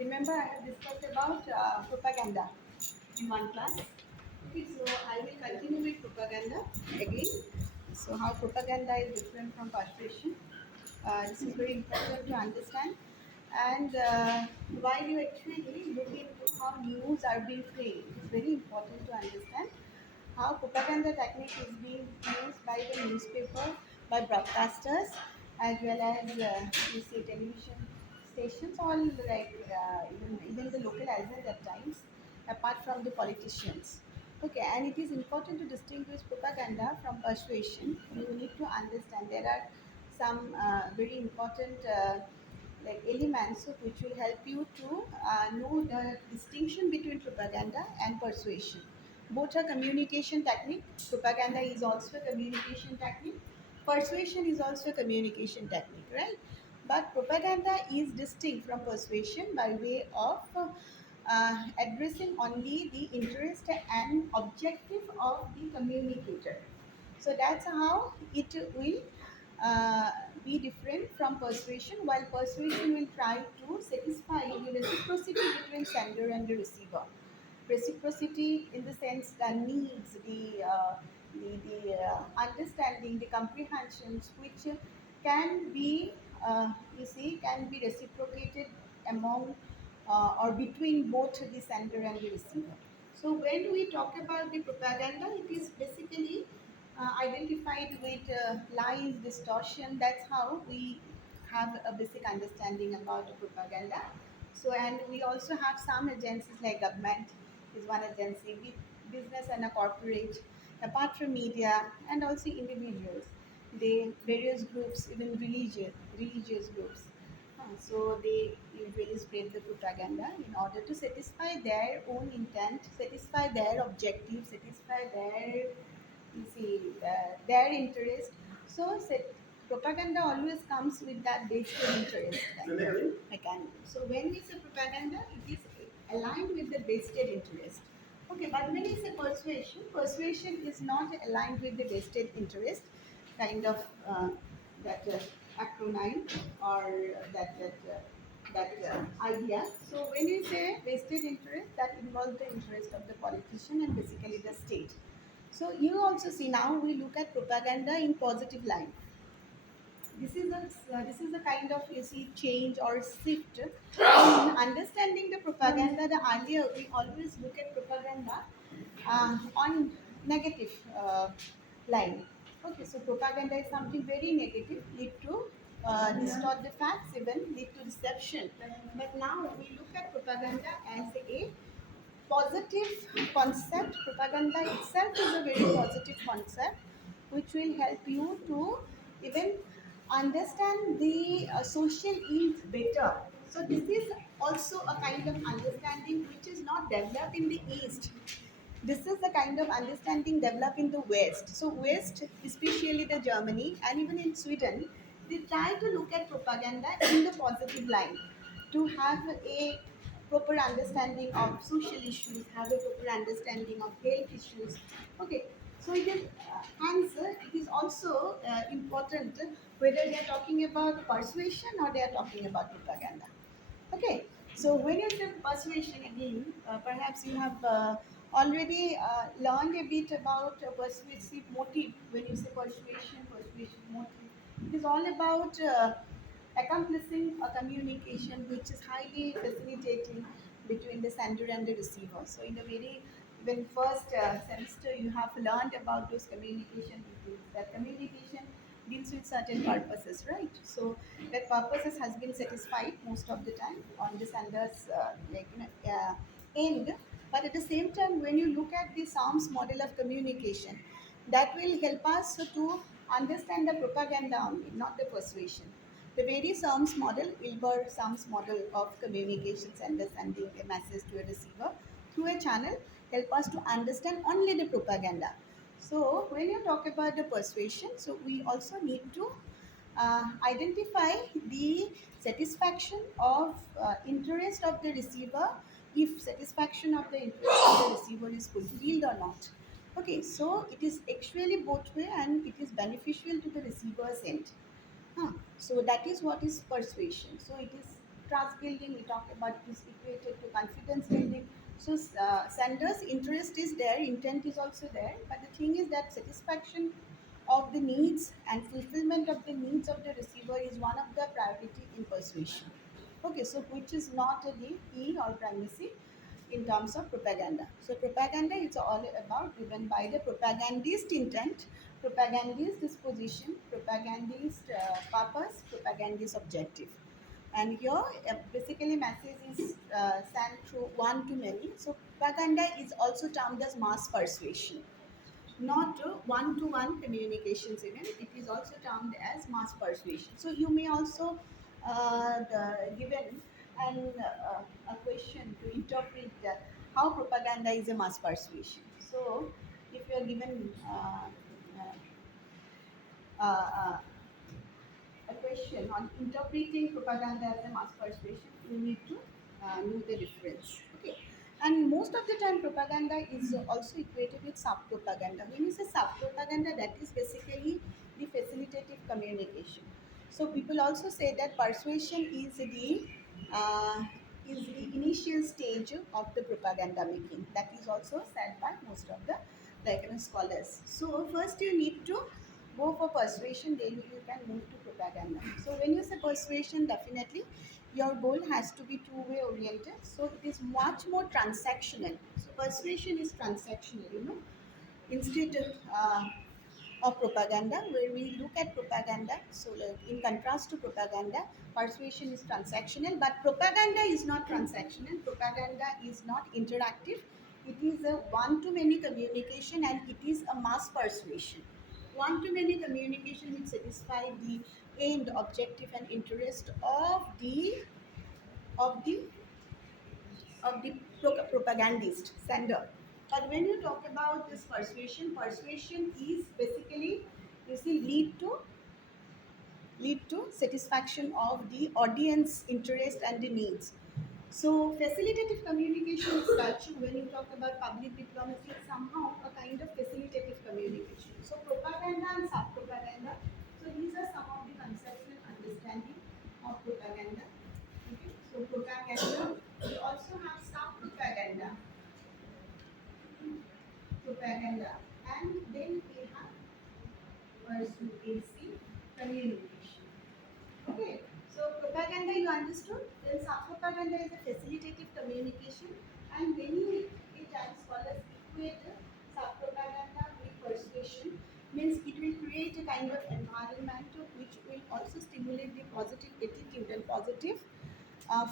Remember, I have discussed about propaganda in one class. Okay, so I will continue with propaganda again. So, how propaganda is different from persuasion. This is very important to understand. And while you actually look into how news are being framed, it is very important to understand how propaganda technique is being used by the newspaper, by broadcasters, as well as you see television stations, all like even the local agents at times, apart from the politicians. Okay, and it is important to distinguish propaganda from persuasion. You need to understand there are some very important like elements which will help you to know the distinction between propaganda and persuasion. Both are communication technique. Propaganda is also a communication technique. Persuasion is also a communication technique, right? But propaganda is distinct from persuasion by way of addressing only the interest and objective of the communicator. So that's how it will uh, be different from persuasion, while persuasion will try to satisfy the reciprocity between sender and the receiver. Reciprocity in the sense the needs, the understanding, the comprehensions, which can be, you see, can be reciprocated among or between both the sender and the receiver. So when we talk about the propaganda, it is basically identified with lies, distortion. That's how we have a basic understanding about the propaganda. So, and we also have some agencies like government is one agency, business and a corporate, apart from media and also individuals. They various groups, even religious groups. So they usually spread the propaganda in order to satisfy their own intent, satisfy their objective, satisfy their you see their interest. So propaganda always comes with that vested interest kind of mechanism. So when we say propaganda, it is aligned with the vested interest. Okay, but when we say persuasion, persuasion is not aligned with the vested interest kind of that acronym or that idea. So when you say vested interest, that involves the interest of the politician and basically the state. So you also see now we look at propaganda in positive line. This is a kind of you see change or shift in understanding the propaganda. The earlier we always look at propaganda on negative line. Okay, so propaganda is something very negative, lead to distort the facts, even lead to deception. But now we look at propaganda as a positive concept. Propaganda itself is a very positive concept which will help you to even understand the social ills better. So this is also a kind of understanding which is not developed in the East. This is the kind of understanding developed in the West. So West, especially the Germany and even in Sweden, they try to look at propaganda in the positive line to have a proper understanding of social issues, have a proper understanding of health issues. Okay, so it is hence it is also important whether they are talking about persuasion or they are talking about propaganda. Okay, so when you say persuasion again, perhaps you have already learned a bit about persuasive motive. When you say persuasion, persuasive motive, it is all about accomplishing a communication which is highly facilitating between the sender and the receiver. So in the very when first semester you have learned about those communication details. That communication deals with certain purposes, right? So that purposes has been satisfied most of the time on the sender's end. But at the same time, when you look at the Psalms model of communication, that will help us to understand the propaganda only, not the persuasion. The very Psalms model, Wilbur Psalms model of communications and sending a message to a receiver through a channel, help us to understand only the propaganda. So when you talk about the persuasion, so we also need to identify the satisfaction of interest of the receiver, if satisfaction of the interest of the receiver is fulfilled or not. Okay, so it is actually both way and it is beneficial to the receiver's end. So that is what is persuasion. So it is trust building, we talk about it is equated to confidence building. So sender's interest is there, intent is also there, but the thing is that satisfaction of the needs and fulfillment of the needs of the receiver is one of the priority in persuasion. Okay, so which is not a key or primacy in terms of propaganda. So propaganda is all about driven by the propagandist intent, propagandist disposition, propagandist purpose, propagandist objective. And here basically message is sent through one to many. So propaganda is also termed as mass persuasion, not one-to-one communications even. It is also termed as mass persuasion. So you may also given a question to interpret how propaganda is a mass persuasion. So if you are given uh, uh, a question on interpreting propaganda as a mass persuasion, you need to know the difference. Okay. And most of the time, propaganda is also equated with sub propaganda. When you say sub propaganda, that is basically the facilitative communication. So people also say that persuasion uh, is the initial stage of the propaganda making. That is also said by most of the scholars. So first you need to go for persuasion, then you can move to propaganda. So when you say persuasion, definitely your goal has to be two-way oriented. So it is much more transactional. So persuasion is transactional, instead of propaganda, where we look at propaganda. So like, in contrast to propaganda, persuasion is transactional, but propaganda is not transactional. Propaganda is not interactive. It is a one-to-many communication, and it is a mass persuasion. One-to-many communication will satisfy the end, objective, and interest of the propagandist sender. But when you talk about this persuasion, persuasion is basically, you see, lead to satisfaction of the audience interest and the needs. So facilitative communication is such, when you talk about public diplomacy, it's somehow a kind of facilitative communication. So propaganda and sub-propaganda. So these are some of the conceptual understanding of propaganda. Okay. So propaganda, we also have sub-propaganda, propaganda, and then we have persuasive communication. Okay, so propaganda you understood. Then sub-propaganda is a facilitative communication, and many times scholars equate sub-propaganda with persuasion. Means it will create a kind of environment which will also stimulate the positive attitude and positive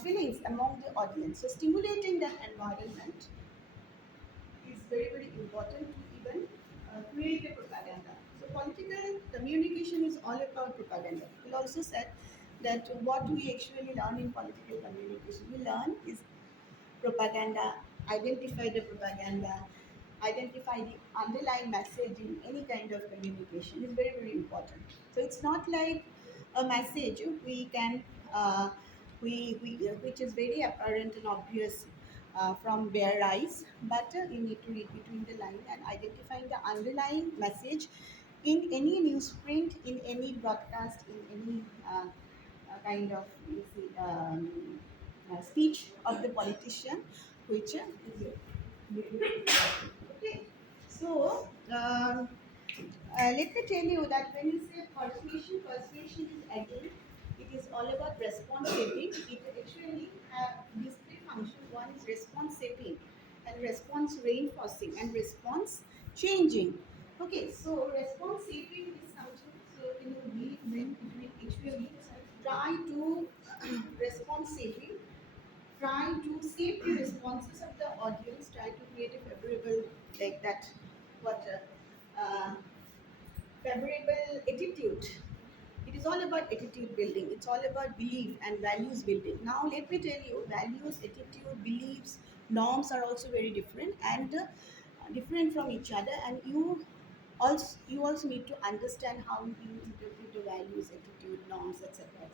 feelings among the audience. So stimulating that environment is very, very important to even create a propaganda. So political communication is all about propaganda. People also said that what we actually learn in political communication, we learn is propaganda, identify the propaganda, identify the underlying message in any kind of communication is very, very important. So it's not like a message we can, which is very apparent and obvious from bare eyes, but you need to read between the line and identifying the underlying message in any newsprint, in any broadcast, in any kind of you see, speech of the politician, which is okay. So let me tell you that when you say persuasion, persuasion is again, it is all about response shaping. It actually have these three functions. One is response shaping, and response reinforcing, and response changing. Okay, so response shaping is something. So we when it will actually try to response shaping, try to shape the responses of the audience, try to create a favorable, like that, what favorable attitude. It is all about attitude building. It's all about belief and values building. Now, let me tell you, values, attitude, beliefs, norms are also very different and different from each other. And you also need to understand how you interpret the values, attitude, norms, etc., etc.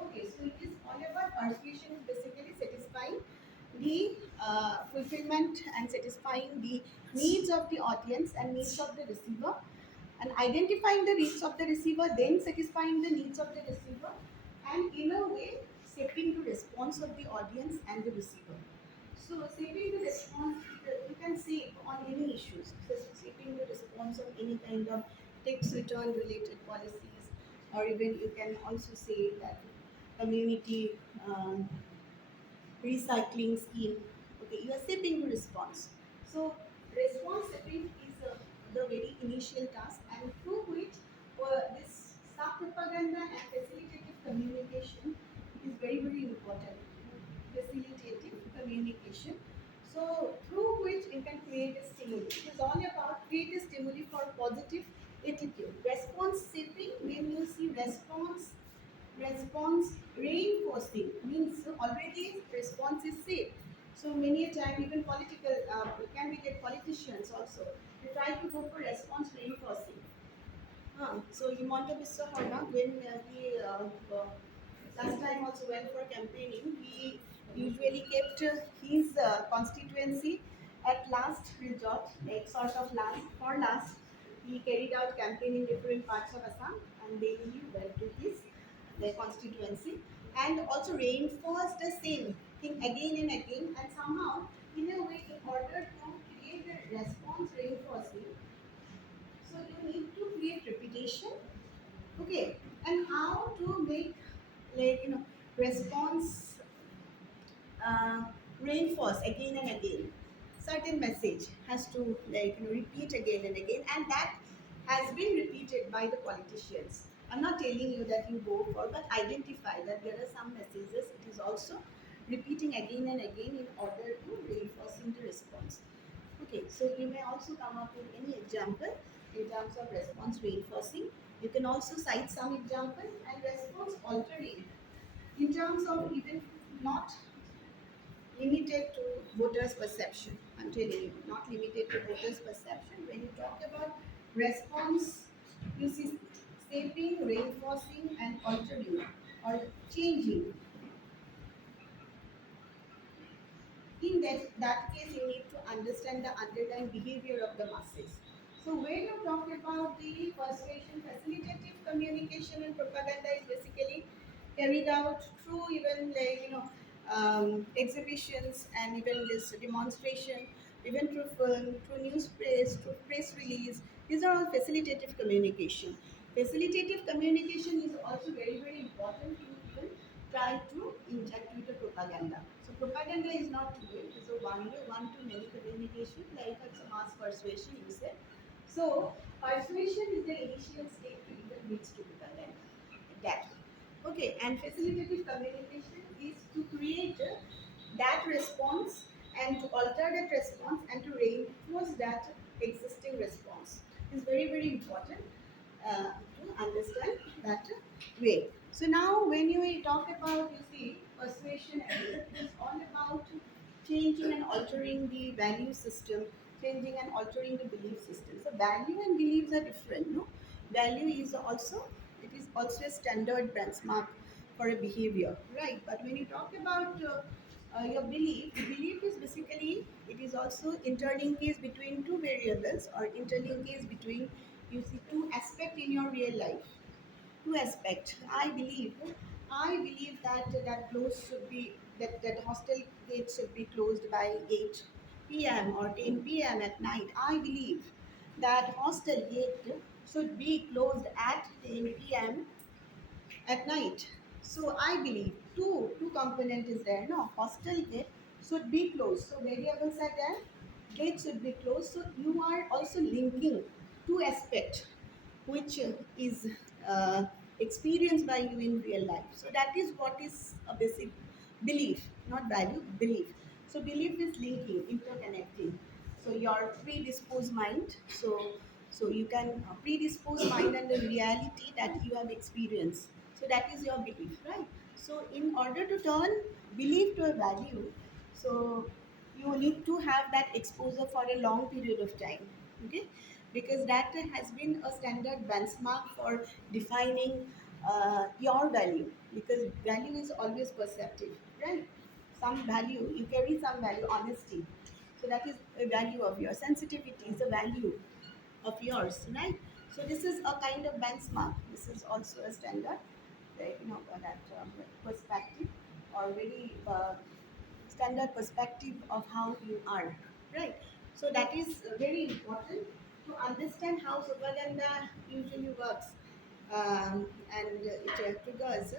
Okay, so it is all about persuasion is basically satisfying the fulfillment and satisfying the needs of the audience and needs of the receiver, and identifying the needs of the receiver, then satisfying the needs of the receiver, and in a way shaping the response of the audience and the receiver. So shaping the response, you can see on any issues. So shaping the response of any kind of tax return related policies, or even you can also say that community recycling scheme. Okay, you are shaping the response. So response shaping is the very initial task, and through which this sub propaganda and facilitative communication is very important. Facilitative communication. So through which you can create a stimuli. It is all about create a stimuli for positive attitude. Response shaping, when you see response reinforcing means already response is safe. So many a time even political candidate politicians also they try to go for response reinforcing. So Himanta Biswa Sarma, when he last time also went for campaigning, he usually kept his constituency at last resort, like sort of last for last. He carried out campaign in different parts of Assam, and then he went to his their constituency, and also reinforced the same thing again and again, and somehow in a way in order to create a response reinforcing, so you need to create reputation. Okay, and how to make like response uh, reinforce again and again. Certain message has to repeat again and again, and that has been repeated by the politicians. I'm not telling you that you go for, but identify that there are some messages. It is also repeating again and again in order to reinforcing the response. Okay, so you may also come up with any example in terms of response reinforcing. You can also cite some example and response altering in terms of even not limited to voters' perception. I'm telling you, not limited to voters' perception. When you talk about response, you see shaping, reinforcing, and altering or changing. In that case, you need to understand the underlying behavior of the masses. So when you talk about the persuasion, facilitative communication and propaganda is basically carried out through even exhibitions and even this demonstration, even through film, through news press, through press release. These are all facilitative communication. Facilitative communication is also very important to even try to inject with the propaganda. So propaganda is not two-way; it is a one-way, one-to-many communication, like it's a mass persuasion. You said. So persuasion is the initial stage to even reach to propaganda. That. Okay, and facilitative communication is to create that response and to alter that response and to reinforce that existing response. Is very important to understand that way. So now when you talk about, you see, persuasion, it is all about changing and altering the value system, changing and altering the belief system. So value and beliefs are different, no? Value is also, it is also a standard benchmark for a behavior, right? But when you talk about your belief is basically, it is also interlinkage between two variables or interlinkage between, you see, two aspects in your real life. Two aspects. I believe that close should be that hostel gate should be closed by 8 p.m. or 10 p.m. at night. I believe that hostel gate should be closed at 10 p.m. at night. So I believe two component is there. No, hostel gate should be closed. So variables are there. Gate should be closed. So you are also linking two aspect which is uh, experienced by you in real life. So that is what is a basic belief, not value, belief. So belief is linking, interconnecting. So your predisposed mind. So you can predispose mind and the reality that you have experienced. So that is your belief, right? So in order to turn belief to a value, so you need to have that exposure for a long period of time. Okay, because that has been a standard benchmark for defining your value, because value is always perceptive, right? Some value, you carry some value, honesty, so that is a value of yours. Sensitivity is a value of yours, right? So this is a kind of benchmark. This is also a standard, that perspective. or very standard perspective of how you are, right? So that is very important to understand how propaganda usually works, and it triggers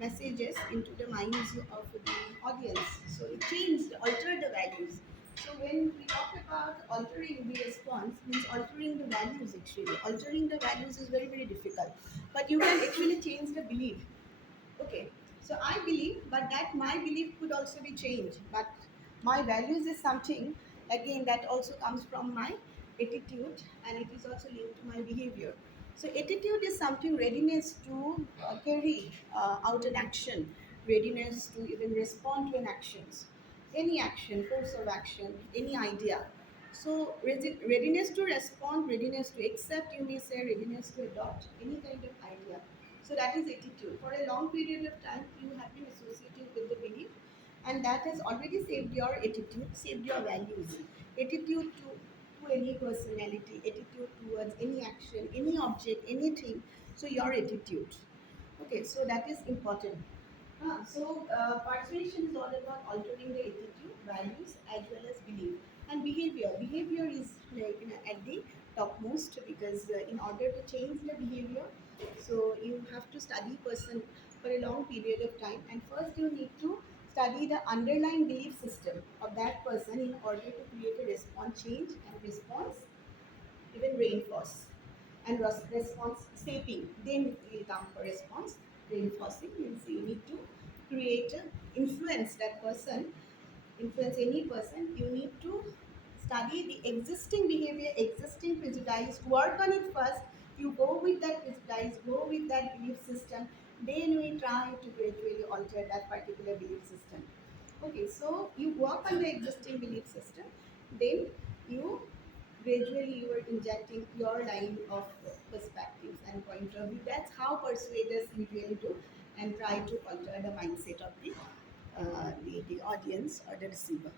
messages into the minds of the audience. So it changed, altered the values. So when we talk about altering the response, means altering the values actually. Altering the values is very, very difficult. But you can actually change the belief. Okay, so I believe, but that my belief could also be changed. But my values is something again that also comes from my attitude, and it is also linked to my behavior. So attitude is something readiness to carry out an action, readiness to even respond to an actions, any action, course of action, any idea. So readiness to respond, readiness to accept, you may say readiness to adopt any kind of idea. So that is attitude. For a long period of time, you have been associated with the belief, and that has already saved your attitude, saved your values. Attitude to any personality, attitude towards any action, any object, anything. So your attitude. Okay, so that is important. Persuasion is all about altering the attitude, values, as well as belief and behavior. Behavior is like, at the topmost, because in order to change the behavior, so you have to study person for a long period of time, and first you need to study the underlying belief system of that person in order to create a response change and response even reinforce and response shaping. Then will come for response reinforcing. Means you need to create influence that person, influence any person. You need to study the existing behavior, existing prejudice, work on it first. You go with that prejudice, go with that belief system. Then we try to gradually alter that particular belief system. Okay, so you work on the existing belief system, then you gradually you are injecting your line of perspectives and point of view. That's how persuaders usually do, and try to alter the mindset of the audience or the receiver.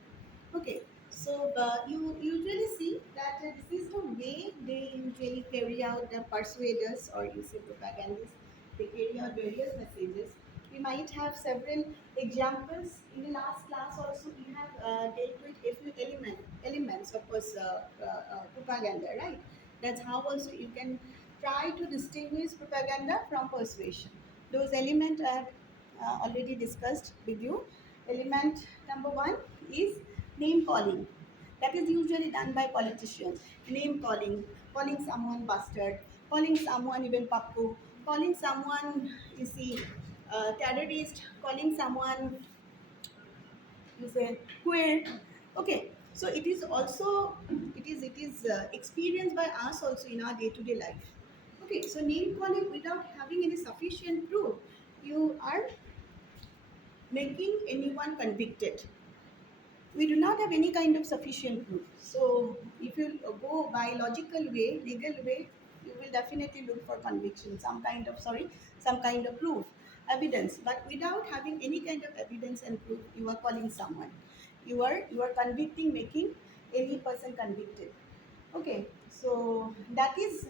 Okay, so you usually see that this is the way they usually carry out the persuaders, or you say propagandists. They carry out various messages. We might have several examples. In the last class also we have dealt with a few elements of propaganda, right? That's how also you can try to distinguish propaganda from persuasion. Those elements I have already discussed with you. Element number one is name calling. That is usually done by politicians. Name calling, calling someone bastard, calling someone even pappu, calling someone, you see, terrorist, calling someone, you say, queer. Okay, so it is experienced by us also in our day-to-day life. Okay, so name calling without having any sufficient proof, you are making anyone convicted. We do not have any kind of sufficient proof. So if you go by logical way, legal way, you will definitely look for conviction, some kind of proof, evidence. But without having any kind of evidence and proof, you are calling someone. You are convicting, making any person convicted. Okay, so that is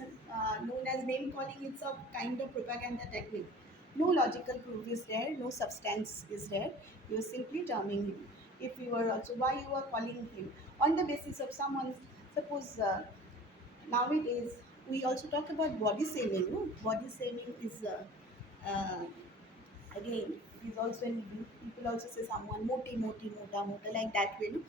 known as name calling. It's a kind of propaganda technique. No logical proof is there, no substance is there. You are simply terming him. If you are also, why you are calling him on the basis of someone, suppose nowadays we also talk about body shaming. No? Body shaming is again, it is also an issue. People also say someone moti moti mota mota, like that way. No?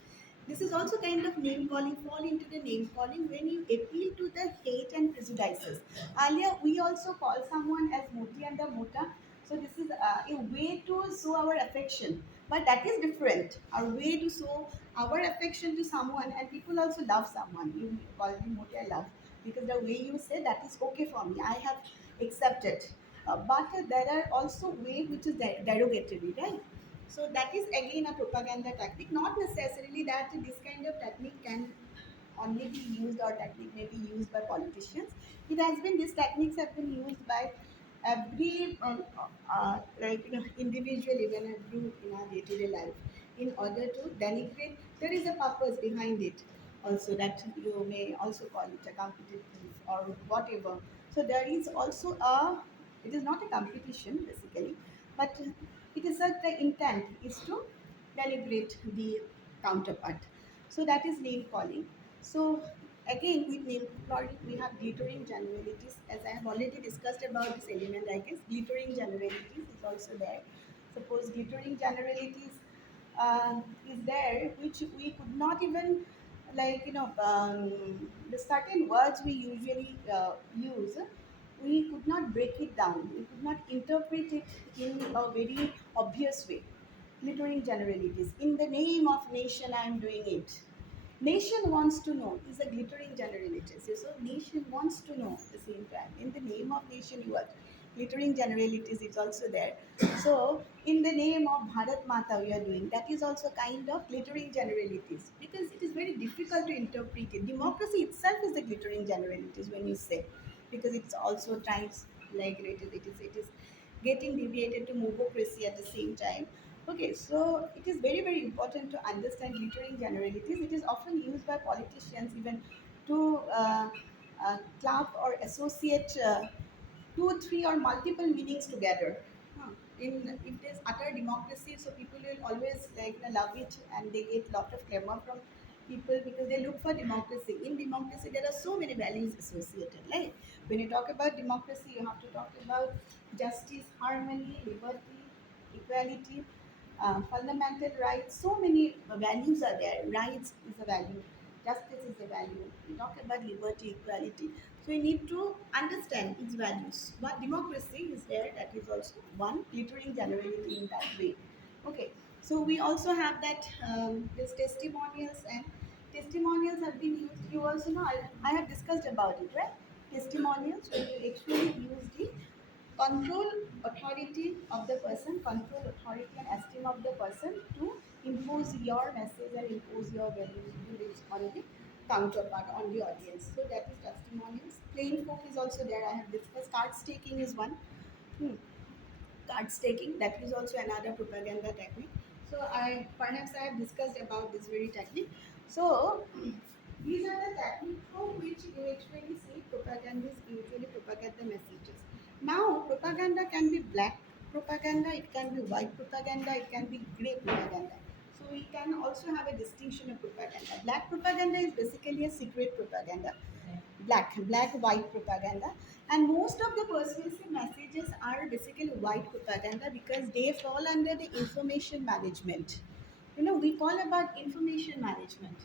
This is also kind of name calling, fall into the name calling when you appeal to the hate and prejudices. Earlier we also call someone as moti and the mota. So this is a way to show our affection, but that is different. Our way to show our affection to someone, and people also love someone. You call me moti, I love, because the way you say that is okay for me. I have accepted. But there are also ways which is derogatory, right? So that is again a propaganda tactic. Not necessarily that this kind of technique can only be used, or technique may be used by politicians. It has been, these techniques have been used by every like, individual, even a group in our day-to-day life, in order to denigrate. There is a purpose behind it also, that you may also call it a competitive or whatever. So there is also a, it is not a competition basically, but it is that the intent is to deliberate the counterpart. So that is name calling. So again, with name calling, we have glittering generalities. As I have already discussed about this element, I guess glittering generalities is also there. Suppose glittering generalities is there, which we could not even, like, the certain words we usually use, we could not break it down, we could not interpret it in a very obvious way. Glittering generalities. In the name of nation, I am doing it. Nation wants to know is a glittering generalities. So nation wants to know at the same time. In the name of nation, you are glittering generalities is also there. So in the name of Bharat Mata, we are doing that is also kind of glittering generalities, because it is very difficult to interpret it. Democracy itself is the glittering generalities when you say, because it's also tries, like it is getting deviated to mobocracy at the same time. Okay, so it is very, very important to understand glittering generalities. It is often used by politicians even to club or associate two, three, or multiple meanings together. Huh. In if there's utter democracy, so people will always, like, love it, and they get lot of clamor from people because they look for democracy. In democracy, there are so many values associated. Like when you talk about democracy, you have to talk about justice, harmony, liberty, equality, fundamental rights. So many values are there. Rights is a value, justice is a value. We talk about liberty, equality. So we need to understand its values. But democracy is there. That is also one glittering generality in that way. Okay. So we also have that this testimonials, and testimonials have been used. You also know, I have discussed about it, right? Testimonials, when you actually use the control authority of the person, control authority and esteem of the person to impose your message and impose your values on the counterpart, on the audience. So that is testimonials. Plain folk is also there. I have discussed. Card staking is one. Hmm. Card staking, that is also another propaganda technique. So I perhaps I have discussed about this very technique. So these are the techniques through which you actually see propagandists usually propagate the messages. Now propaganda can be black propaganda, it can be white propaganda, it can be grey propaganda. So we can also have a distinction of propaganda. Black propaganda is basically a secret propaganda, black white propaganda, and most of the persuasive messages are basically white propaganda because they fall under the information management. We call about information management.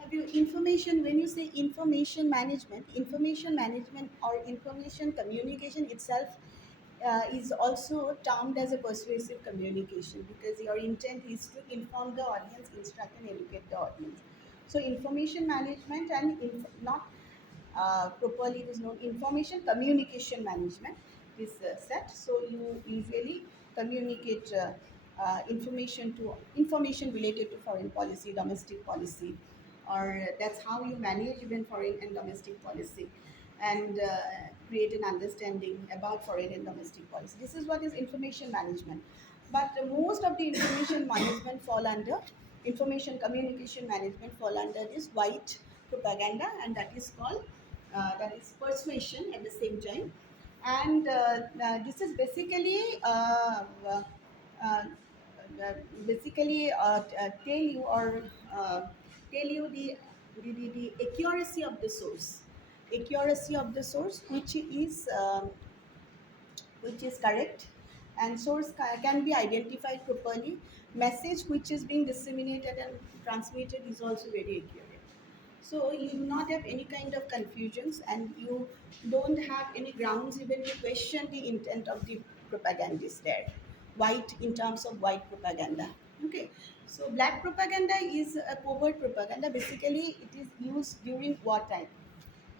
Have you information, when you say information management or information communication itself is also termed as a persuasive communication, because your intent is to inform the audience, instruct and educate the audience. So information management and not properly it is known information communication management is set. So you usually communicate information related to foreign policy, domestic policy, or that's how you manage even foreign and domestic policy, and create an understanding about foreign and domestic policy. This is what is information management. But most of the information management fall under information communication management fall under this white propaganda, and that is called that is persuasion at the same time. And this is basically uh, tell you, or tell you the accuracy of the source, which is correct, and source can be identified properly. Message which is being disseminated and transmitted is also very accurate. So you do not have any kind of confusions, and you don't have any grounds even to question the intent of the propagandist there. White, in terms of white propaganda. Okay. So black propaganda is a covert propaganda. Basically, it is used during wartime.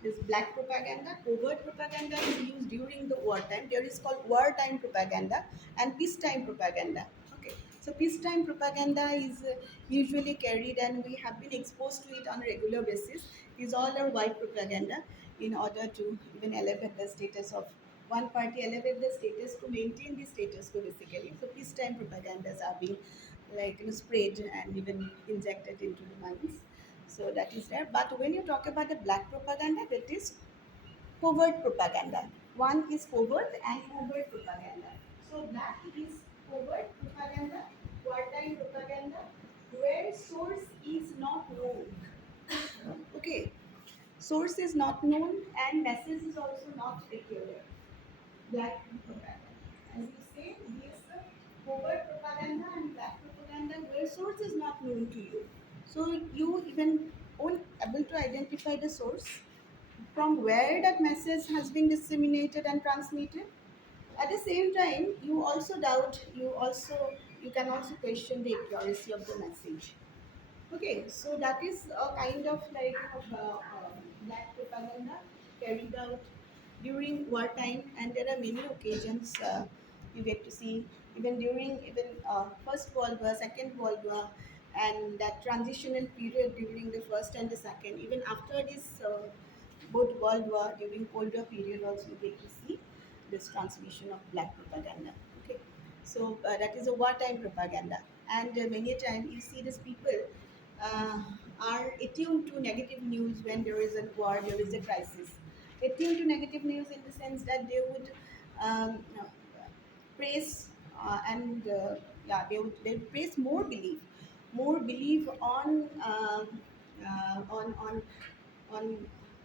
This black propaganda, covert propaganda is used during the wartime. There is called wartime propaganda and peacetime propaganda. Okay, so peacetime propaganda is usually carried, and we have been exposed to it on a regular basis. Is all our white propaganda in order to even elevate the status of one party, elevate the status to maintain the status quo basically. So peacetime propagandas are being, like, spread and even injected into the minds. So that is there. But when you talk about the black propaganda, that is covert propaganda. One is covert and covert propaganda. So black is covert propaganda, wartime propaganda, where source is not known. Okay, source is not known and message is also not accurate. Black propaganda. As you say, this covert propaganda and black propaganda where source is not known to you. So you even won't able to identify the source from where that message has been disseminated and transmitted. At the same time, you can also question the accuracy of the message. Okay, so that is a kind of like black propaganda carried out during wartime, and there are many occasions you get to see even during First World War, Second World War, and that transitional period during the first and the second. Even after this both World War, during Cold War period, also you get to see this transmission of black propaganda. Okay, so that is a wartime propaganda, and many a time you see these people uh, are attuned to negative news when there is a war, there is a crisis. Attuned to negative news in the sense that they would praise and yeah, they would praise more belief on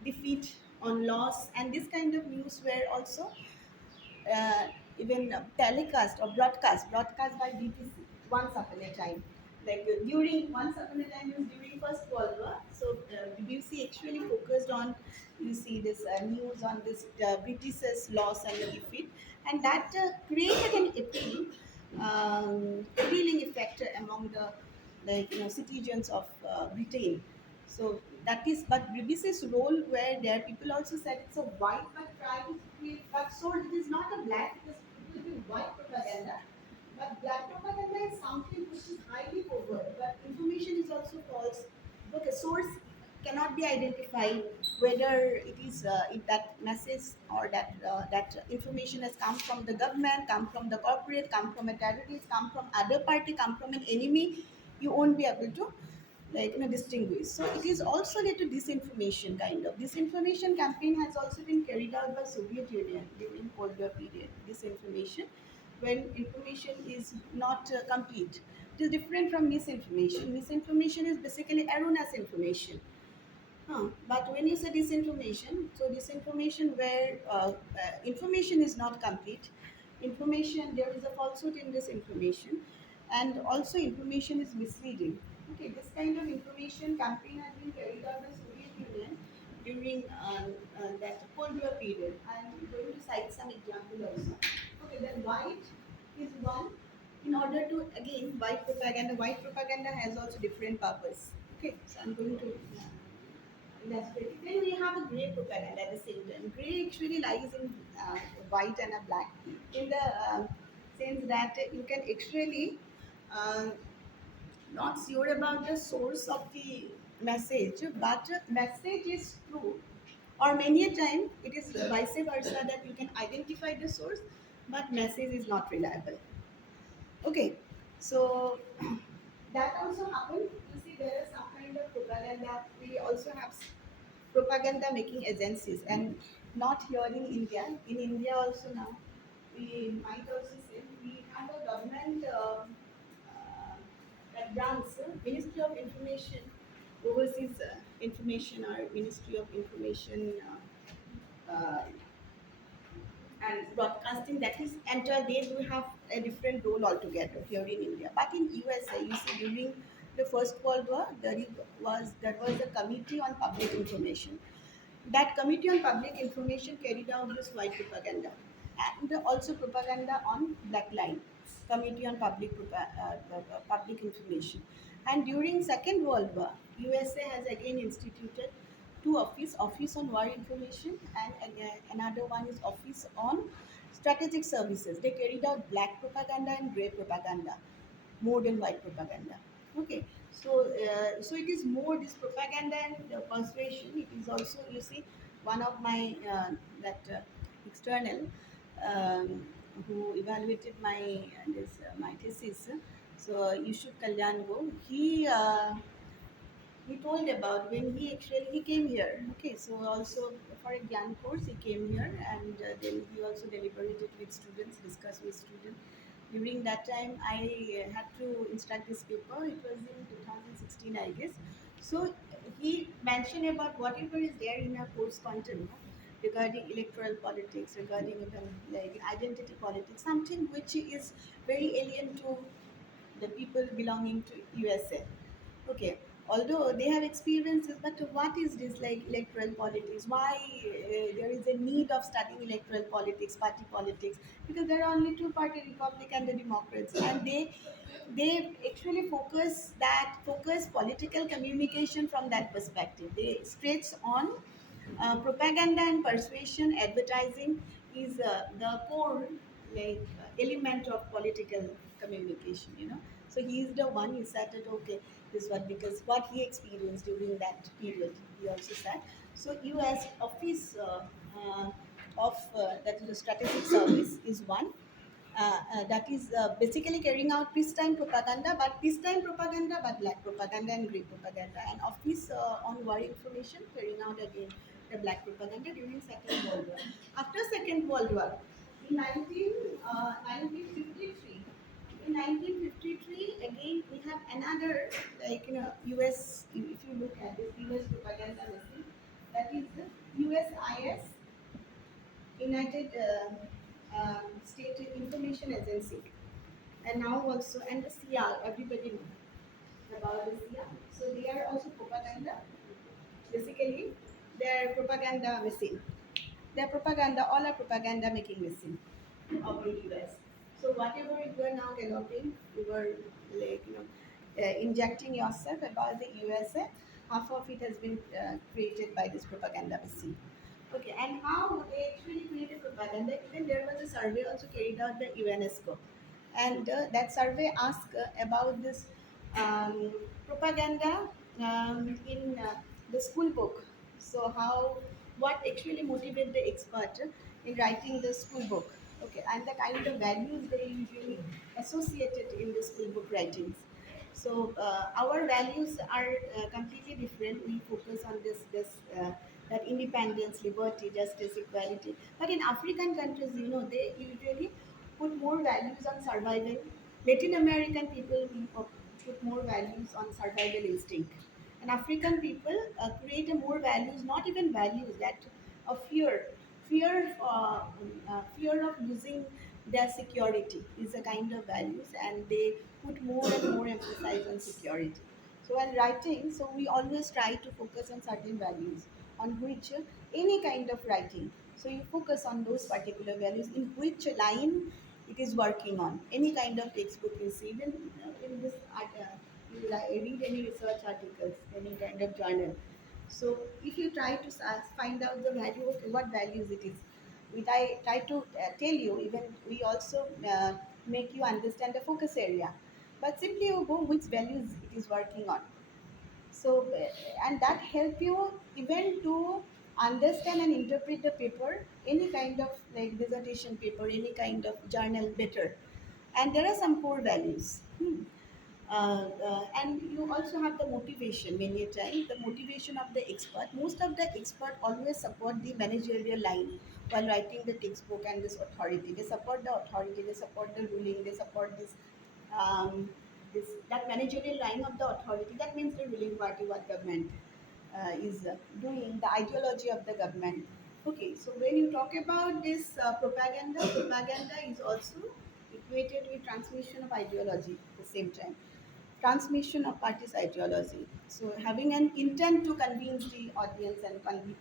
defeat, on loss, and this kind of news were also uh, even telecast or broadcast by BBC once upon a time. Like during once upon a time was during First World War. So BBC actually focused on you see this news on this British's loss and the defeat, and that created an appealing effect among the citizens of Britain. So that is, but BBC's role where there people also said it's a white but try to create, but so it is not a black, it will be white propaganda. But black propaganda is something which is highly covert, but information is also false. Okay, source cannot be identified whether it is that message or that information has come from the government, come from the corporate, come from a terrorist, come from other party, come from an enemy. You won't be able to distinguish. So it is also led to disinformation kind of. Disinformation campaign has also been carried out by Soviet Union during Cold War period. Disinformation, when information is not complete. It is different from misinformation. Misinformation is basically erroneous information. But when you say disinformation, so disinformation where information is not complete, information there is a falsehood in this information, and also information is misleading. Okay, this kind of information campaign has been carried out by Soviet Union during that Cold War period. I'm going to cite some example also. Okay, then white is one. In order to again white propaganda has also different purpose. Okay, so I'm going to. That's great. Then we have a grey propaganda at the same time. Grey actually lies in white and a black, in the sense that you can actually uh, not sure about the source of the message, but message is true. Or many a time it is vice versa that you can identify the source, but message is not reliable. Okay, so that also happened. You see, there is some kind of propaganda. We also have propaganda making agencies, and not here in India. In India also now, we might also say we have a government that runs Ministry of Information, overseas information, or Ministry of Information. And broadcasting, that is enter, they do have a different role altogether here in India. But in USA, you see, during the First World War, there was a committee on public information. That committee on public information carried out this white propaganda, and also propaganda on black line, committee on public information. And during Second World War, USA has again instituted two office on war information, and again, another one is office on strategic services. They carried out black propaganda and grey propaganda more than white propaganda. Okay, so it is more this propaganda and persuasion. It is also, you see, one of my that external um, who evaluated my thesis. So Yusuf Kalyan Go, he told about when he came here. Okay, so also for a Gyan course he came here, and then he also deliberated with students, discussed with students. During that time, I had to instruct this paper. It was in 2016, I guess. So he mentioned about whatever is there in our course content, regarding electoral politics, regarding even like identity politics, something which is very alien to the people belonging to USA. Okay, although they have experiences, but what is this like electoral politics? Why there is a need of studying electoral politics, party politics? Because there are only two party, Republic and the Democrats, and they actually focus political communication from that perspective. They stretch on propaganda and persuasion. Advertising is the core element of political communication. So he is the one. He said that okay, this one because what he experienced during that period. He also said so. U.S. Office that is the Strategic Service is one that is basically carrying out peacetime propaganda, but black propaganda and grey propaganda, and office on war information carrying out again the black propaganda during Second World War. After Second World War, in 1953, again we have another U.S. If you look at this U.S. propaganda machine, that is the USIS, United State Information Agency, and now also and the CR. Everybody knows about the CR. So they are also propaganda. Basically, they are propaganda machine. Their propaganda, all are propaganda making machine of the US. So whatever you are now developing, you were injecting yourself about the USA. Half of it has been created by this propaganda machine. Okay, and how they actually created propaganda? Even there was a survey also carried out by UNESCO, and that survey asked about this um, propaganda in the school book. So how what actually motivated the expert in writing the school book? Okay, and the kind of values they usually associated in the school book writings. So our values are completely different. We focus on this that independence, liberty, justice, equality. But in African countries, they usually put more values on survival. Latin American people put more values on survival instinct, and African people create a more values, not even values, that of fear of losing their security is a kind of values, and they put more and more emphasis on security. So while writing, so we always try to focus on certain values on which any kind of writing. So you focus on those particular values in which line it is working on. Any kind of textbook you see, even in this you read any research articles, any kind of journal. So if you try to find out the value of what values it is, I try to tell you. Even we also make you understand the focus area, but simply you go which values it is working on. So and that help you even to understand and interpret the paper, any kind of like dissertation paper, any kind of journal better. And there are some core values. And you also have the motivation. Many a time the motivation of the expert, most of the expert always support the managerial line while writing the textbook, and this authority, they support the authority, they support the ruling, they support this that managerial line of the authority. That means the ruling party, what government is doing, the ideology of the government. Okay, so when you talk about this propaganda is also equated with transmission of ideology at the same time. Transmission of party's ideology. So having an intent to convince the audience and convince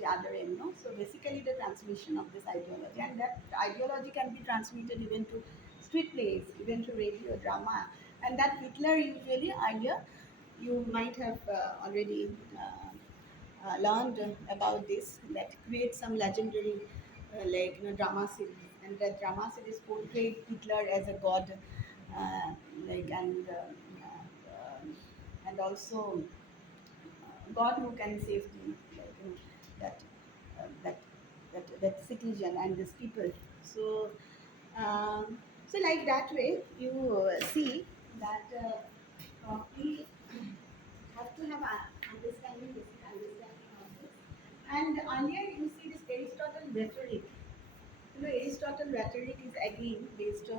the other end. No? So basically the transmission of this ideology. And that ideology can be transmitted even to street plays, even to radio drama. And that Hitler usually earlier, you might have already learned about this, that creates some legendary drama series, and that drama series portrayed Hitler as a god, uh, like and also God who can save the that that that citizen and these people. So so like that way you see that we have to have a understanding, basic understanding of this. And earlier you see this Aristotle rhetoric. Aristotle rhetoric is again based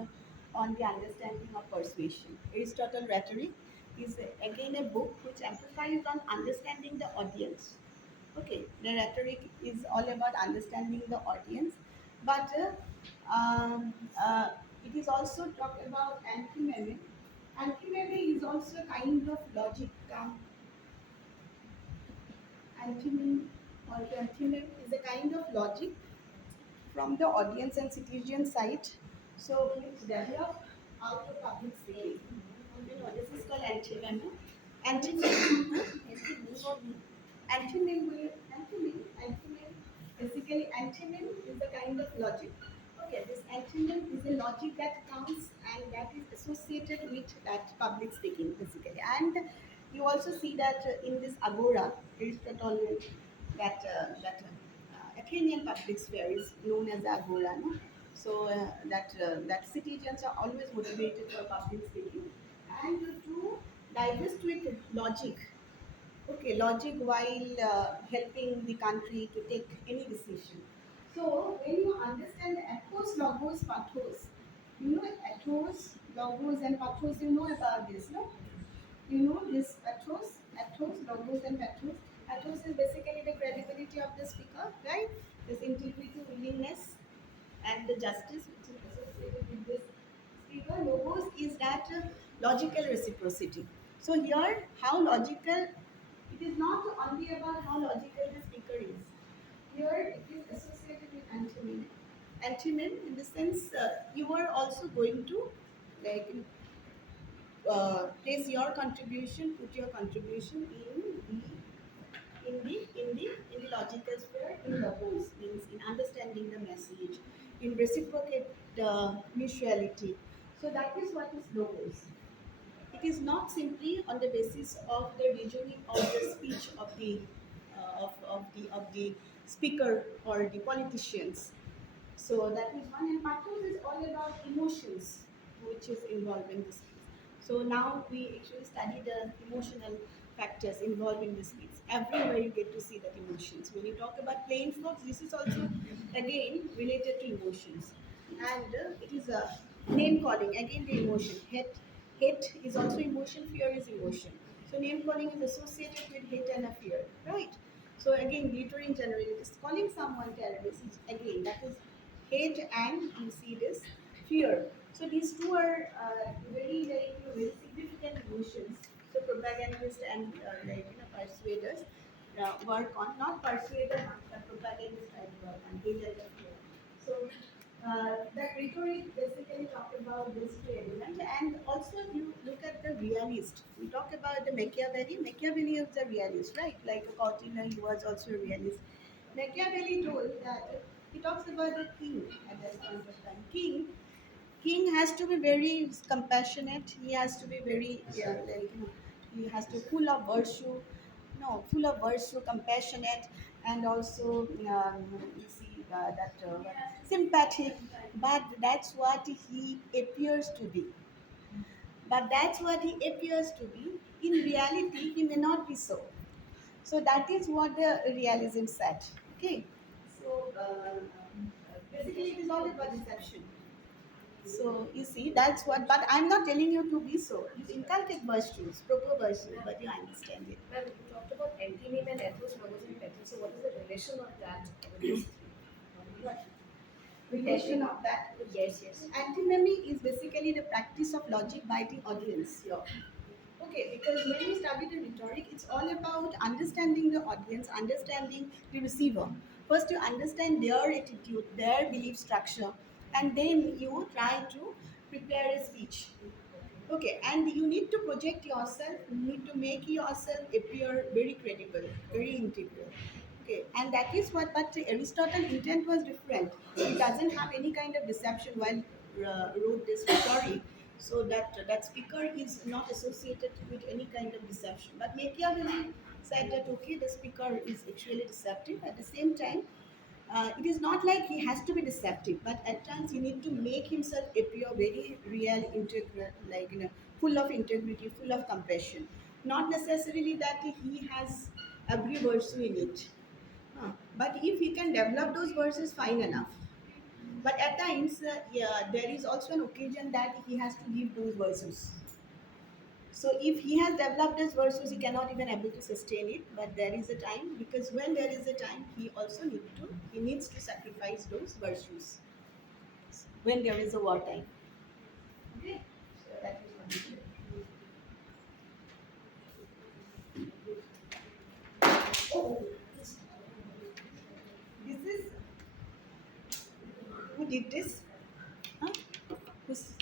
on the understanding of persuasion. Aristotle Rhetoric is again a book which emphasizes on understanding the audience. Okay, the rhetoric is all about understanding the audience, but it is also talk about antinomy. Antinomy is also a kind of logic. Antonym or antonym is a kind of logic from the audience and citizen side. So it's developed out of public speaking. This is called antonym. Antonym. Antonym. Basically, antonym is a kind of logic. Okay, this antonym is a logic that comes and that is associated with that public speaking, basically. And you also see that in this agora, Aristotle, that Athenian public sphere is known as the agora. No? So that citizens are always motivated for public speaking and to divest with logic. Okay, logic while helping the country to take any decision. So when you understand the ethos, logos, pathos, you know ethos, logos, and pathos. You know about this, no? You know this ethos, logos, and pathos. Ethos is basically the credibility of the speaker, right? This integrity, willingness, and the justice which is associated with this speaker. Logos is that logical reciprocity. So here, how logical, it is not only about how logical the speaker is. Here it is associated with antonym. Antonym in the sense you are also going to like place your contribution, put your contribution in the logical sphere, in logos, means in understanding the message, in reciprocate mutuality. So that is what is logos. It is not simply on the basis of the reasoning of the speech of the speaker or the politicians. So that is one. And pathos is all about emotions, which is involved in this piece. So now we actually study the emotional factors involved in this piece. Everywhere you get to see that emotions. When you talk about plain folks, this is also again related to emotions. And it is a name calling, again the emotion. Hate is also emotion, fear is emotion. So name calling is associated with hate and a fear, right? So again, glittering generally is calling someone terrorist. Again, that is hate and you see this fear. So these two are very significant emotions. So propagandists and persuaders work on, not persuaders, but propagandists try to work on hate and fear. So that rhetoric basically talk about these two elements, and also you look at the realist. We talk about the Machiavelli. Machiavelli is a realist, right? Like a Kautilya, he was also a realist. Machiavelli told that he talks about the king at that point of time. King has to be very compassionate. He has to be very he has to full of virtue. No, full of virtue, compassionate, and also you see that sympathetic. But that's what he appears to be. But that's what he appears to be. In reality, he may not be so. So that is what the realism said. Okay. So basically, it is all about deception. So you see, that's what. But I'm not telling you to be so. You inculcate virtues, proper virtues, but you understand it. Ma'am, you talked about antonym and ethos, logos, and pathos. So, what is the relation of that with these three? What relation of that? Yes, yes. Antinomy is basically the practice of logic by the audience here. Okay, because when you study the rhetoric, it's all about understanding the audience, understanding the receiver. First, you understand their attitude, their belief structure, and then you try to prepare a speech. Okay, and you need to project yourself, you need to make yourself appear very credible, very integral. Okay, and that is what, but Aristotle's intent was different. He doesn't have any kind of deception while wrote this rhetoric, so that speaker is not associated with any kind of deception. But Machiavelli said that okay, the speaker is actually deceptive. At the same time, it is not like he has to be deceptive, but at times he need to make himself appear very real, integral, like full of integrity, full of compassion. Not necessarily that he has every virtue in it, but if he can develop those verses, fine enough. But at times, yeah, there is also an occasion that he has to give those verses. So if he has developed his verses, he cannot even able to sustain it. But there is a time, because when there is a time, he needs to sacrifice those virtues when there is a war time. Okay, so that is one thing. Oh, this is who did this? Huh? Who's,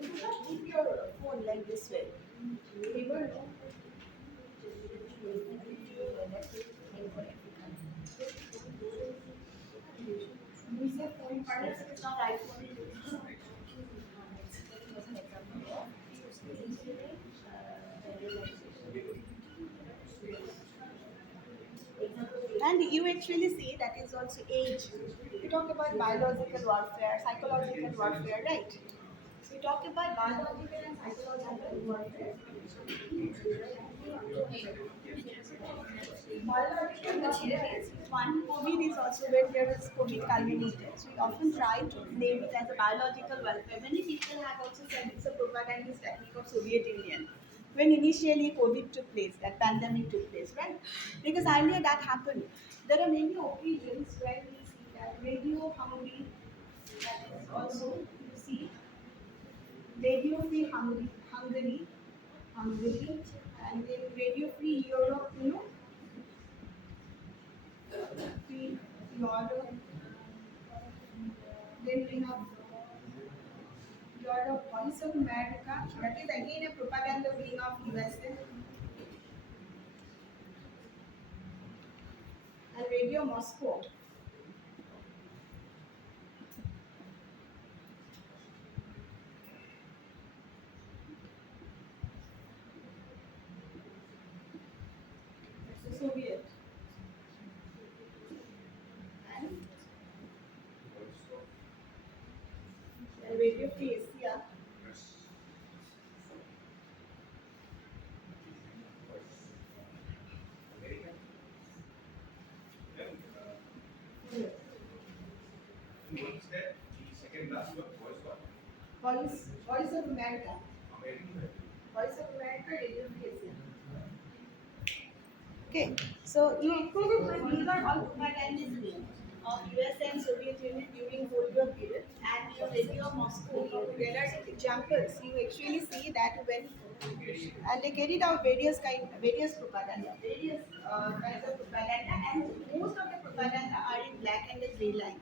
you should not keep your phone like this way. Never know. We say phone, perhaps it's not iPhone. And you actually see that is also age. We talk about biological warfare, psychological warfare, right? So we talk about biological and psychological warfare. Biological warfare is one. COVID is also when there is COVID culminated. So we often try to name it as a biological warfare. Many people have also said it's a propagandist technique of Soviet Union. When initially COVID took place, that pandemic took place, right? Because earlier that happened. There are many occasions where we see that radio Hungary, that is also, you see, radio free Hungary, and then radio free Europe, free Europe, then we have Europe, Voice of America, that is again a propaganda wing of USA, and Radio Moscow. That's the Soviet. And Radio Free Asia. Voice of America. Voice of America, Radio Free Asia. Okay, so these are all propagandism of US and Soviet Union during Cold War period, and your radio Moscow. There are examples. You actually see that when and they carried out various propaganda, various kinds of propaganda, and most of the propaganda are in black and the gray line,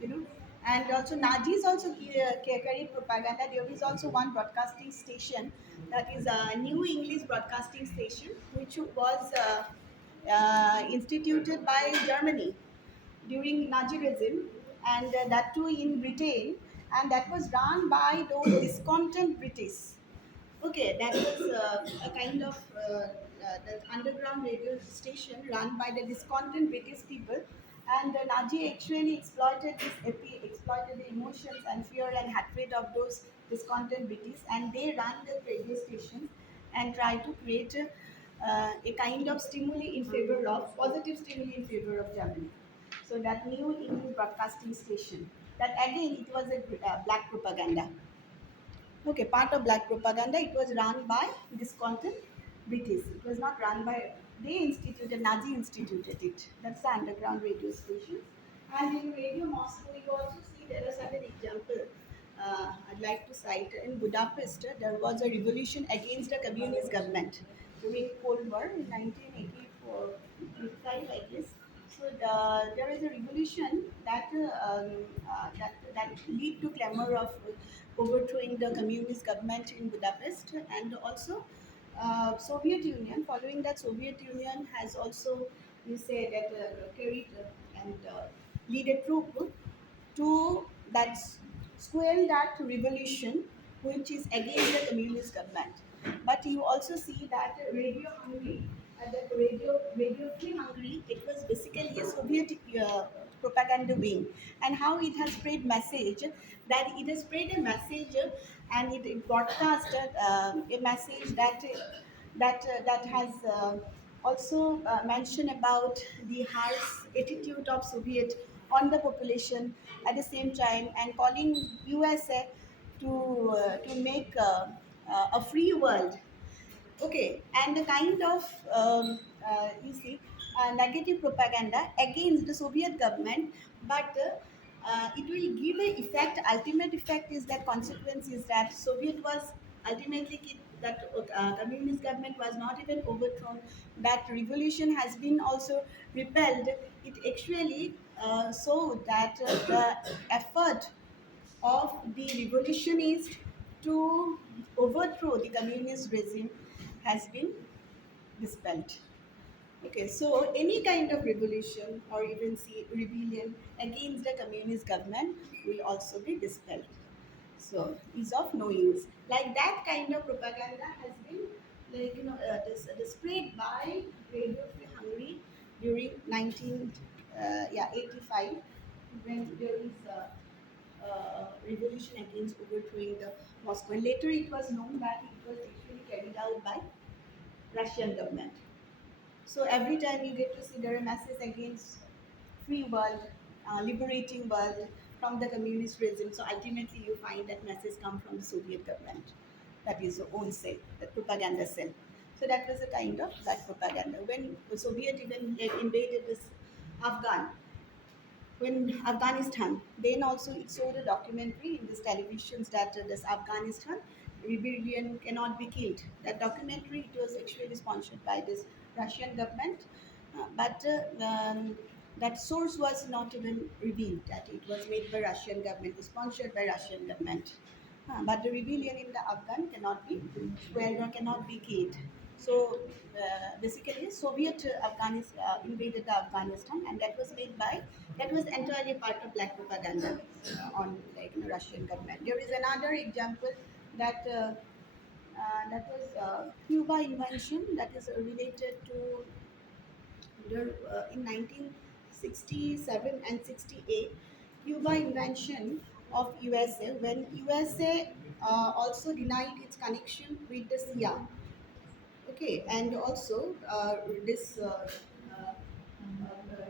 you know. And also Nazis also carried propaganda. There is also one broadcasting station, that is a New English Broadcasting Station, which was instituted by Germany during Nazi regime, and that too in Britain, and that was run by those discontent British. Okay, that was a kind of the underground radio station run by the discontent British people, and the Nazi actually exploited the emotions and fear and hatred of those discontent British, and they ran the radio stations and try to create a kind of stimuli in favor of positive stimuli in favor of Germany. So that New English Broadcasting Station, that again it was a black propaganda. Okay, part of black propaganda. It was run by discontent British. It was not run by, Nazi instituted it. That's the underground radio station. And in Radio Moscow, you also see there are certain examples. I'd like to cite in Budapest, there was a revolution against the communist government during Cold War in 1984, 85, I guess. So there is a revolution that lead to clamor of overthrowing the communist government in Budapest, and also Soviet Union. Following that, Soviet Union has also, you say that carried and lead a troop to that squelch that revolution, which is against the communist government. But you also see that Radio Hungary, Radio Free Hungary, it was basically a Soviet propaganda wing, and how it has spread message, that it has spread a message, and it broadcasted a message that has also mentioned about the harsh attitude of Soviet on the population at the same time, and calling USA to make a free world. Okay, and the kind of you see negative propaganda against the Soviet government, but it will give a effect. Ultimate effect is that consequence is that Soviet was ultimately that communist government was not even overthrown. That revolution has been also repelled. It actually showed that the effort of the revolutionists to overthrow the communist regime has been dispelled. Okay, so any kind of revolution or even see rebellion against the communist government will also be dispelled. So ease of no use. Like that kind of propaganda has been displayed by Radio Free Hungary during 1985, when there is revolution against overthrowing the Moscow. And later it was known that it was actually carried out by Russian government. So every time you get to see there are masses against free world, liberating world from the communist regime. So ultimately you find that message come from the Soviet government. That is the own cell, the propaganda cell. So that was a kind of that propaganda. When the Soviet even invaded this Afghan, when Afghanistan, then also it showed a documentary in these televisions that this Afghanistan rebellion cannot be killed. That documentary, it was actually sponsored by this Russian government, but that source was not even revealed. That it was made by Russian government, sponsored by Russian government. But the rebellion in the Afghan cannot be quelled or cannot be killed. So basically, Soviet Afghanistan invaded the Afghanistan, and that was made by that was entirely part of black propaganda on Russian government. There is another example that that was Cuba invention that is related to there in 1967 and 68. Cuba invention of USA, when USA also denied its connection with the CIA. Okay, and also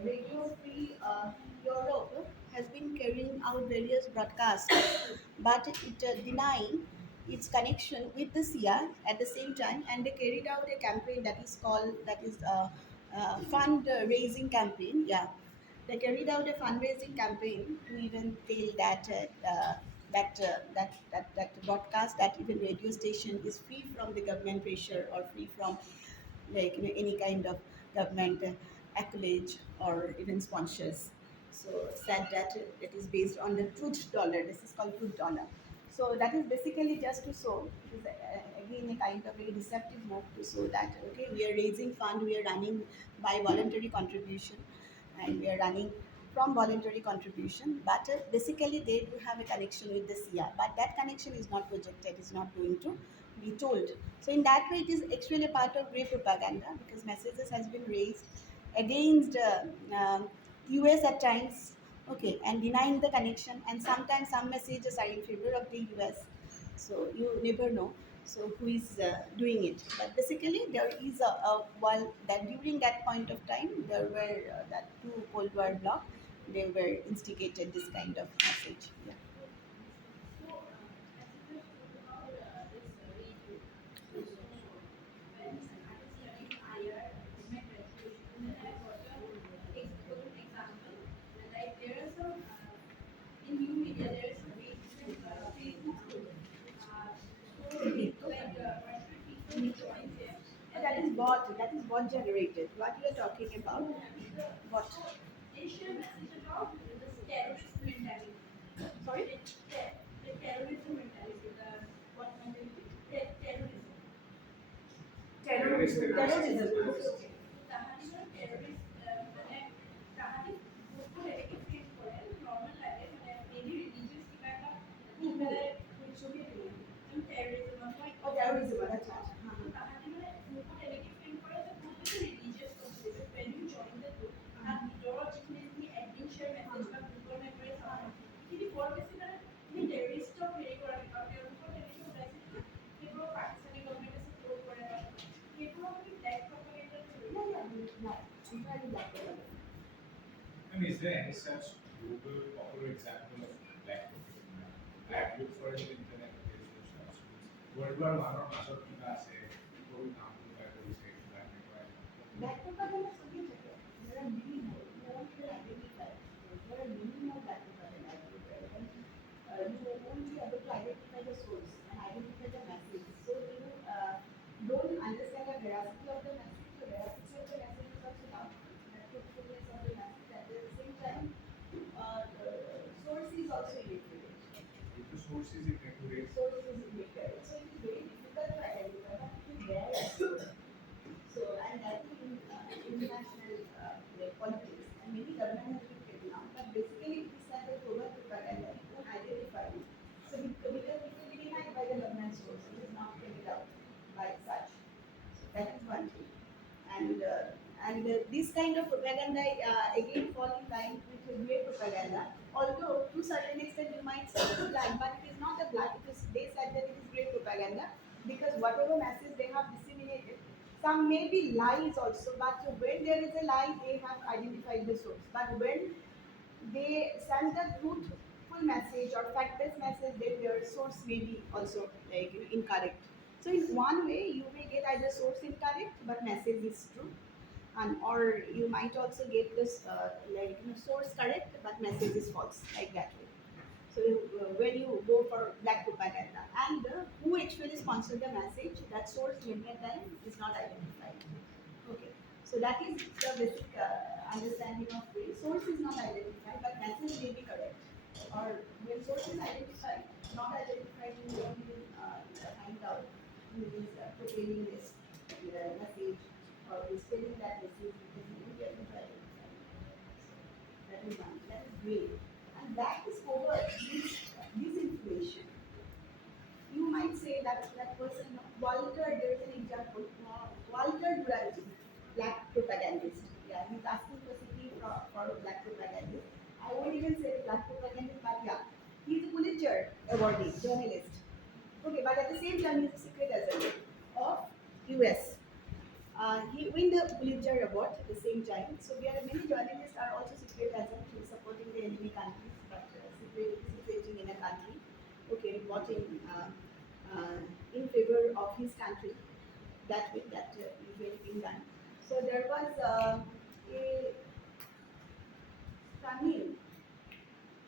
Radio Free Europe has been carrying out various broadcasts, but it denying its connection with the CIA at the same time, and they carried out a campaign that is called that is fund raising campaign. Yeah, they carried out a fundraising campaign to even tell that that broadcast, that even radio station is free from the government pressure or free from any kind of government accolade or even sponsors. So said that it is based on the truth dollar. This is called truth dollar. So that is basically just to show, it is again a kind of a deceptive move to show that okay, we are raising fund, we are running by voluntary contribution, and we are running from voluntary contribution, but basically they do have a connection with the CIA, but that connection is not projected, is not going to be told. So in that way, it is actually a part of grey propaganda, because messages has been raised against US at times, okay, and denying the connection, and sometimes some messages are in favor of the US. So you never know. So who is doing it? But basically, there is while that during that point of time, there were that two Cold War bloc, they were instigated this kind of message. Yeah. That is bot. That is bot generated. What you are talking about? What? Sorry. Terrorism. Terrorism. Oh, terrorism. That's right. And is there any such global popular example of black propaganda? I have looked for it in internet, there is no such. World War One or Masot Kita ase, Koru Namu Kai Koru Se, Black Nepal. Black propaganda should be checked. There are many more. You won't even identify. There are many more black propaganda everywhere. And you won't be able to identify the source and identify the message. So you don't understand the veracity of the message. The veracity of the message is also not the truthfulness of the message. At the same time, the source is also inaccurate. If the source is inaccurate, Source is inaccurate. So it is very difficult to identify, but it is there as well. So, and that is in international like politics, and maybe government has been taken out, but basically it is like a global propaganda. You don't identify it. So, because it will be denied by the government source, it is not carried out by such. So, that is one thing. And this kind of propaganda again fall in line with great propaganda. Although to certain extent you might say it is black, but it is not a black. It is they said that it is great propaganda because whatever message they have disseminated, some may be lies also. But when there is a lie, they have identified the source. But when they send the truthful message or fact-based message, then their source may be also like incorrect. So in one way, you may get either source incorrect, but message is true, and or you might also get this source correct, but message is false, like that way. So when you go for black propaganda, and who actually sponsored the message, that source many a time is not identified. Okay, so that is the basic understanding of way. Source is not identified, but message may be correct. Or when source is identified, not identified, you don't even find out who is propelling this message or is telling that message because you won't be able to identify. So that is one. That is great. And that is over disinformation. You might say that that person, Walter, there is an example, Walter Duranty, black propagandist. Yeah, he's asking for city for black propagandist. I won't even say black propagandist, but yeah, he's a Pulitzer awardee, journalist. Okay, but at the same time, he's a secret agent of US. He win the Pulitzer Award at the same time. So we are many journalists are also secret agents who supporting the enemy countries, but secreting in a country. Okay, reporting in favor of his country. That way, that usually being done. So there was a Tamil.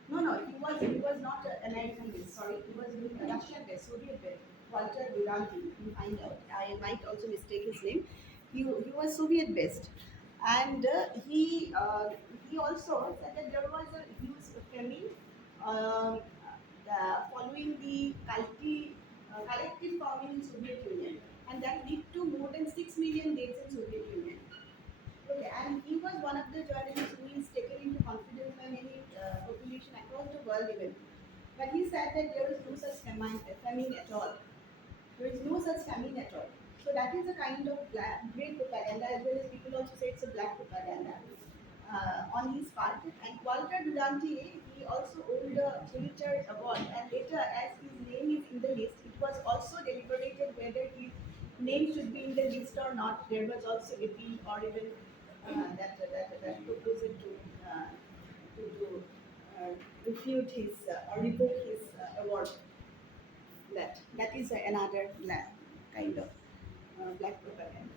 No, he was not American based. Sorry, he was Russian based, Soviet based. Walter Duranty. You find out. I might also mistake his name. He was Soviet based, and he also said that there was a huge famine um, following the collective farming in Soviet Union, and that led to more than 6 million deaths in Soviet Union. Okay, and he was one of the journalists who is taken into confidence by many population across the world even. But he said that there is no such famine at all. There is no such famine at all. So that is a kind of great propaganda, as well as people also say it's a black propaganda on his part. And Walter Duranty, he also owned the Pulitzer Award, and later, as his name is in the list, it was also deliberated whether his name should be in the list or not. There was also appeal or even that proposal to refute his or revoke his award. That is another kind of black propaganda.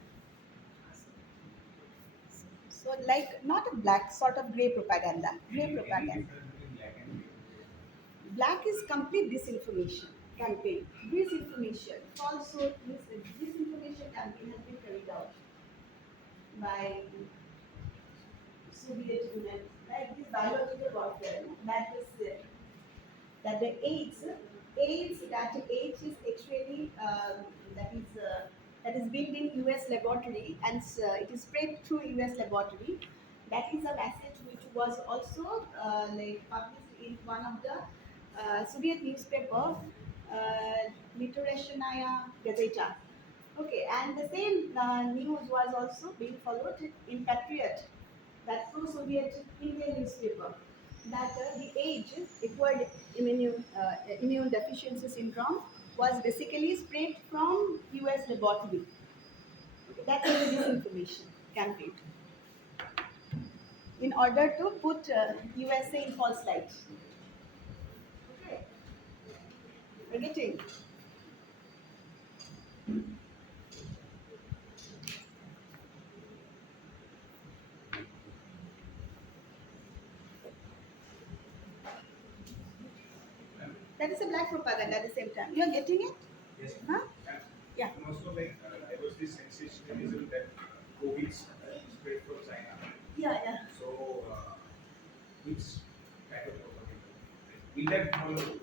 So, like not a black sort of gray propaganda, gray any propaganda. difference between black and white? Black is complete disinformation campaign. Disinformation, falsehood, disinformation campaign has been carried out by Soviet Union, like this biological warfare. No? That the AIDS that AIDS is actually that is that is built in US laboratory, and it is spread through US laboratory. That is a message which was also like published in one of the Soviet newspaper, Literashaya Gazeta. Okay, and the same news was also being followed in Patriot, that pro-Soviet Indian newspaper, that the age acquired immune deficiency syndrome was basically spread from US laboratory. Okay, that is a disinformation campaign. in order to put USA in false light. Okay, we're getting. That is a black propaganda at the same time. You're getting it? Yes. Huh? And Yeah. also like there was this sensationalism that COVID spread from China. Yeah, yeah. So which kind of propaganda? Will that follow?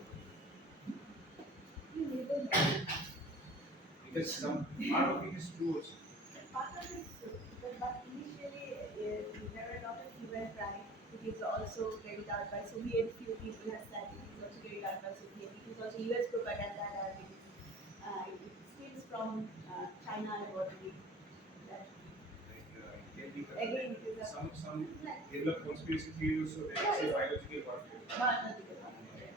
Because some part of it is true also. Part of it is true, but initially there were a lot of human crime. It is also carried out by Soviet. Few people have said it is also carried out by Soviet. It is also US propaganda that it stems from China laboratory. That Like it can be again it is a some like developed conspiracy theories also that say biological warfare. biological warfare.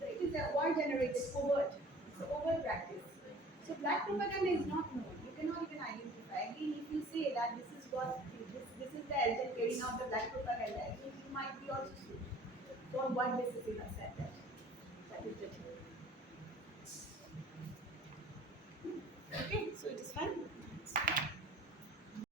So it is a war generated covert. It's a covert practice. So black propaganda is not known. You cannot even identify. Again, if you say that this is the agent carrying out the black propaganda, again, you might be also sued. So on what basis you have said that? That is the thing.